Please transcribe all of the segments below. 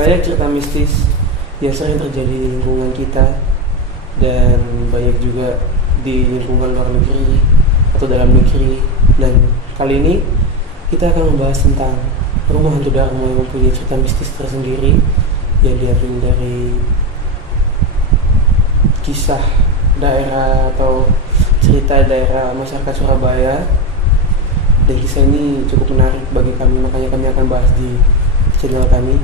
banyak cerita mistis yang sering terjadi di lingkungan kita dan banyak juga di lingkungan luar negeri atau dalam negeri. Dan kali ini kita akan membahas tentang rumah hantu Darmo yang mempunyai cerita mistis tersendiri yang diambil dari kisah daerah atau cerita daerah masyarakat Surabaya. Dan kisah ini cukup menarik bagi kami, makanya kami akan bahas di channel kami,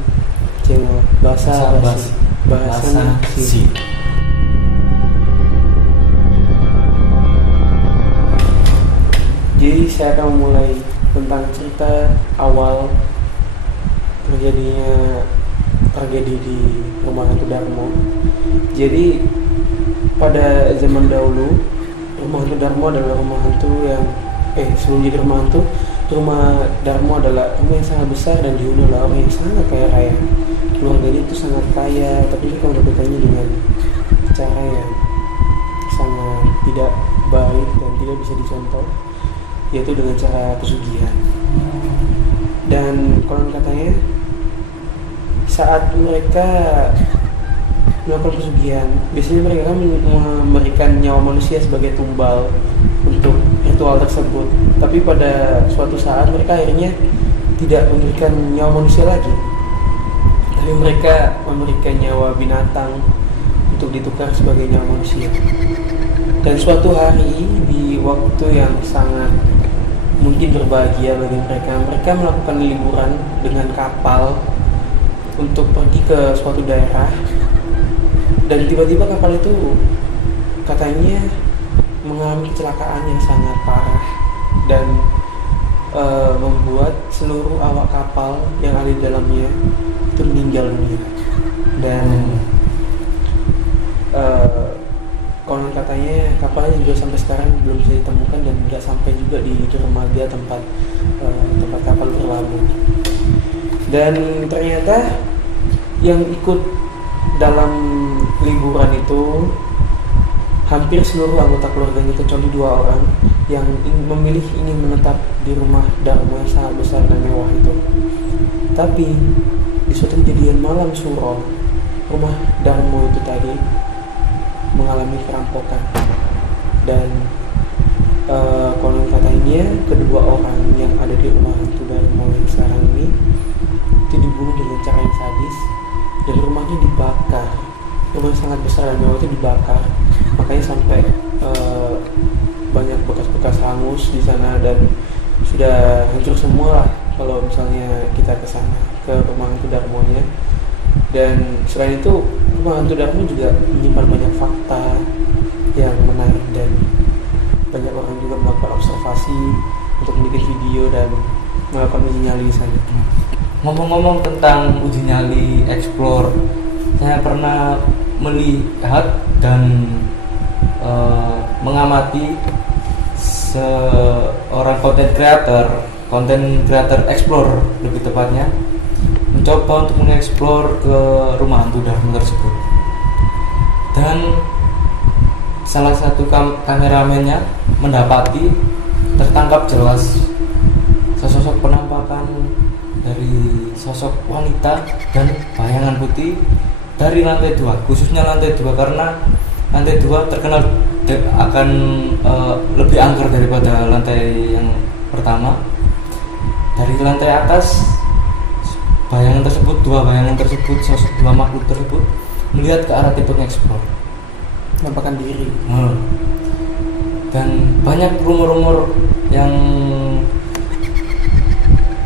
channel Bahasa Nasi. Jadi saya akan memulai tentang cerita awal terjadinya tragedi di rumah hantu Darmo. Jadi pada zaman dahulu rumah hantu Darmo adalah rumah hantu yang sebelum jadi rumah hantu, rumah Darmo adalah rumah yang sangat besar dan dihuni oleh orang yang sangat kaya raya. Keluarganya itu sangat kaya, tapi mereka mendapatkannya dengan cara yang sangat tidak baik dan tidak bisa dicontoh, yaitu dengan cara pesugihan. Dan konon katanya saat mereka melakukan pesugihan, biasanya mereka kan memberikan nyawa manusia sebagai tumbal untuk ritual tersebut. Tapi pada suatu saat mereka akhirnya tidak memberikan nyawa manusia lagi, tapi mereka memberikan nyawa binatang untuk ditukar sebagai nyawa manusia. Dan suatu hari di waktu yang sangat mungkin berbahagia bagi mereka melakukan liburan dengan kapal untuk pergi ke suatu daerah. Dan tiba-tiba kapal itu katanya mengalami kecelakaan yang sangat parah dan membuat seluruh awak kapal yang ada di dalamnya itu meninggal dunia. Dan konon katanya kapalnya juga sampai sekarang belum bisa ditemukan dan nggak sampai juga di dermaga tempat kapal berlabuh. Dan ternyata yang ikut dalam liburan itu hampir seluruh anggota keluarganya kecuali 2 orang yang ingin menetap di rumah Darmo yang sangat besar dan mewah itu. Tapi di suatu kejadian malam suro, rumah Darmo itu tadi mengalami perampokan. Dan konon katanya kedua orang yang ada di rumah hantu Darmo yang sekarang ini itu dibunuh dengan cara yang sadis dan rumahnya dibakar. Rumah yang sangat besar dan mewah itu dibakar, makanya sampai banyak bekas-bekas hangus di sana dan sudah hancur semua lah kalau misalnya kita ke sana ke rumah hantu Darmonya. Dan selain itu rumah hantu Darmo juga menyimpan banyak fakta yang menarik dan banyak orang juga melakukan observasi untuk membuat video dan melakukan uji nyali di sana. Ngomong-ngomong tentang uji nyali explore, saya pernah melihat dan mengamati seorang content creator explore lebih tepatnya mencoba untuk mengeksplor ke rumah hantu Darmo tersebut. Dan salah satu kameramennya mendapati tertangkap jelas sesosok penampakan dari sosok wanita dan bayangan putih dari lantai 2, khususnya lantai 2 karena lantai 2 terkenal akan lebih angker daripada lantai yang pertama. Dari lantai atas dua bayangan tersebut, sosok 2 makhluk tersebut melihat ke arah tipe explore, menampakkan diri. Dan banyak rumor-rumor yang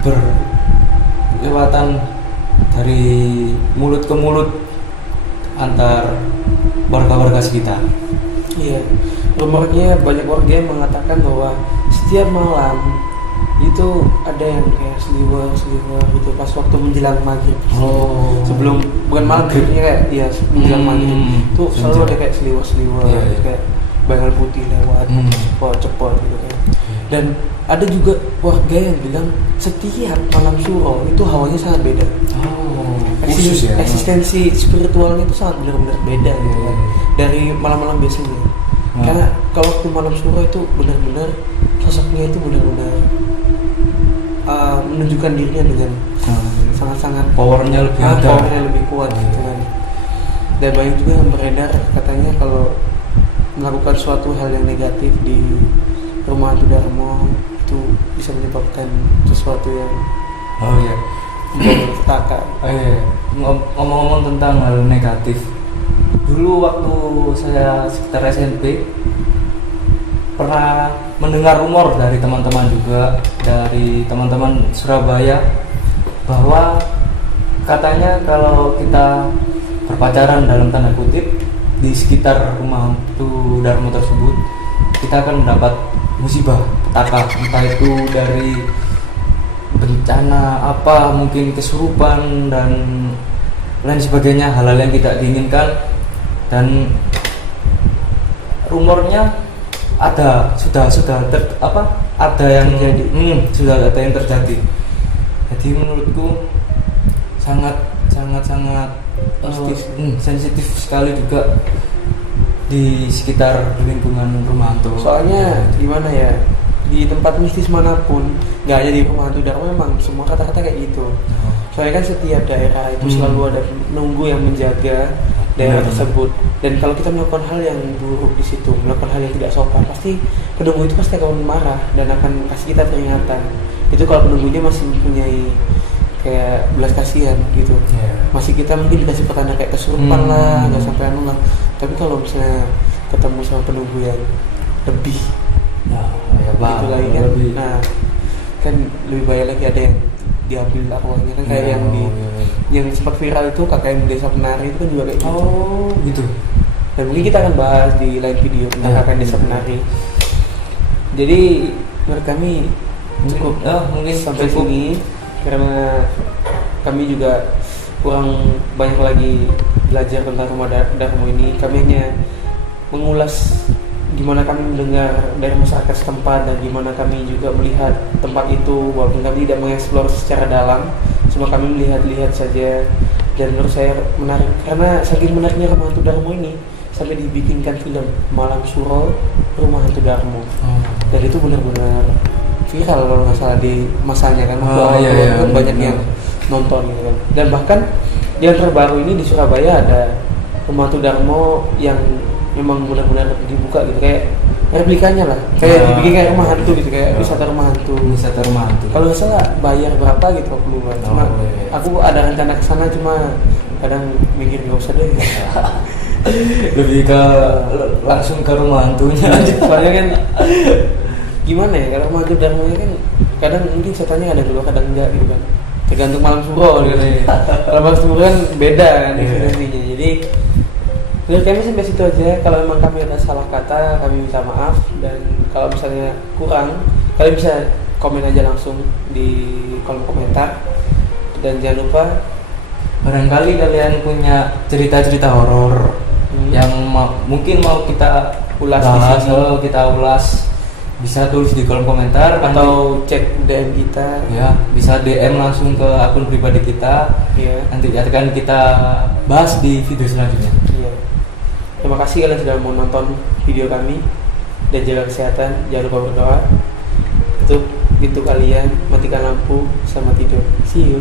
berlewatan dari mulut ke mulut antar warga-warga sekitar. Iya, rumornya banyak warga yang mengatakan bahwa setiap malam itu ada yang kayak seliwer gitu pas waktu menjelang maghrib. Sebelum bukan maghribnya kayak menjelang maghrib itu selalu ada kayak seliwer kayak bayangan putih lewat cepot gitu kan. Dan ada juga warga yang bilang setiap malam suro itu hawanya sangat beda. Khusus ya. Eksistensi spiritualnya itu sangat benar-benar beda gitu kan dari malam-malam biasanya. Karena kalau waktu malam suro itu benar-benar sosoknya itu benar-benar menunjukkan dirinya dengan sangat sangat powernya lebih ada. powernya lebih kuat gitu kan. Dan banyak juga yang beredar katanya kalau melakukan suatu hal yang negatif di rumah hantu Darmo itu bisa menyebabkan sesuatu yang Oh iya. petaka. Ngomong-ngomong tentang hal negatif, dulu waktu saya sekitar SMP pernah mendengar rumor dari teman-teman juga, dari teman-teman Surabaya, bahwa katanya kalau kita berpacaran dalam tanda kutip di sekitar rumah hantu Darmo tersebut, kita akan mendapat musibah, petaka, entah itu dari bencana apa, mungkin kesurupan dan lain sebagainya, hal-hal yang tidak diinginkan. Dan rumornya sudah ada yang terjadi. Sudah ada yang terjadi. Jadi menurutku sangat Mistis. sensitif sekali juga di sekitar lingkungan rumah hantu. Soalnya gimana ya, di tempat mistis manapun, nggak hanya di rumah hantu Darmo, memang semua kata-kata kayak gitu. Soalnya kan setiap daerah itu selalu ada penunggu yang menjaga daerah tersebut. Dan kalau kita melakukan hal yang buruk di situ, melakukan hal yang tidak sopan, pasti penunggu itu pasti akan marah dan akan kasih kita peringatan. Itu kalau penunggunya masih mempunyai kayak belas kasihan gitu. Masih kita mungkin dikasih pertanda kayak kesurupan lah, nggak sampai anu lah. Tapi kalau misalnya ketemu sama penunggu yang lebih gitu lagi kan, nah kan lebih bahaya lagi, ada yang diambil arwahnya kan, kayak yang sempat viral itu KKN Desa Penari itu kan juga kayak gitu. Oh gitu. Dan mungkin kita akan bahas di lain video tentang KKN Desa Penari. Jadi menurut kami cukup mungkin sampai sini, karena kami juga kurang banyak lagi belajar tentang rumah Darmo ini. Kami hanya mengulas gimana kami mendengar dari masyarakat setempat dan gimana kami juga melihat tempat itu, walaupun kami tidak mengeksplor secara dalam, cuma kami melihat-lihat saja. Dan menurut saya menarik, karena saking menariknya rumah hantu Darmo ini sampai dibikinkan film Malam Suro Rumah Hantu Darmo. Dan itu benar-benar viral kalau nggak salah di masanya kan, banyak yang nonton gitu kan. Dan bahkan yang terbaru ini di Surabaya ada rumah hantu Darmo yang memang benar-benar dibuka gitu, kayak replikanya lah, kayak dibikin kayak rumah hantu gitu, kayak wisata rumah hantu. Kalau nggak salah bayar berapa gitu aku lupa. Cuma aku ada rencana kesana, cuma kadang mikir nggak usah deh. Lebih ke langsung ke rumah hantunya. Soalnya kan gimana ya, kalau rumah hantu Darmo kan kadang mungkin setannya ada dulu, kadang enggak gitu kan, tergantung malam suro gitu ya. Kalau malam suro kan beda kan definisinya. Jadi menurut kami sampai situ aja. Kalau memang kami ada salah kata, kami minta maaf. Dan kalau misalnya kurang, kalian bisa komen aja langsung di kolom komentar. Dan jangan lupa, barangkali kalian punya cerita-cerita horor yang mungkin mau kita ulas bahas, di sini. kita ulas, bisa tulis di kolom komentar atau cek DM kita. Ya, bisa DM langsung ke akun pribadi kita. Nanti akan kita bahas di video selanjutnya. Terima kasih kalian sudah mau nonton video kami, dan jaga kesehatan, jangan lupa berdoa. Tutup pintu kalian, matikan lampu, selamat tidur. See you.